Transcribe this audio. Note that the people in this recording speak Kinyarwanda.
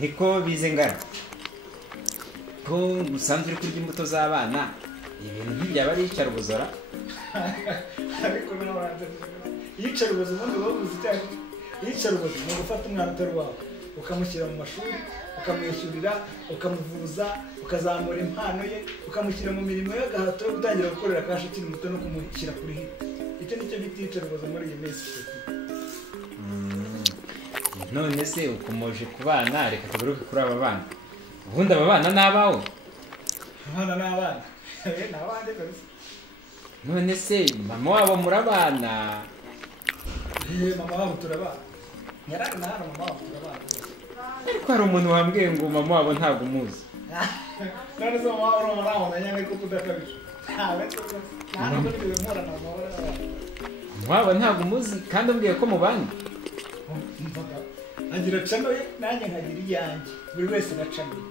niko bize ngara ko musanzwe uri kurya imbuto z'abana ibintu nk'ibyaba ari icarubuzora ariko n'abandi yicaruboza ubundi bavuze cyane yicaruboza ni ugufata umwana utari wawe ukamushyira mu mashuri ukamwishyurira ukamuvuza ukazamura impano ye ukamushyira mu mirimo y'agahato yo gutangira gukorera kashi akiri muto no kumushyira kuri hino icyo nicyo bita yicaruboza muri iyi minsi. none se ukomoje ku bana reka tugaruke kuri aba bana ubundi aba bana ni abawe abana n'abana ni abandi kabisa. none se mama wabo murabana mama wabo turabana nyarana na hano mama wabo turabana ariko hari umuntu wambwiye ngo mama wabo ntabwo umuzi none se mama wabo urumva umenya niko kudakabije ntabwo nigeze mpura na mama wabo ntabwo umuzi kandi umbwiye ko mubana agira cano ye nanjye nkagira iyanjye buri wese na cano ye.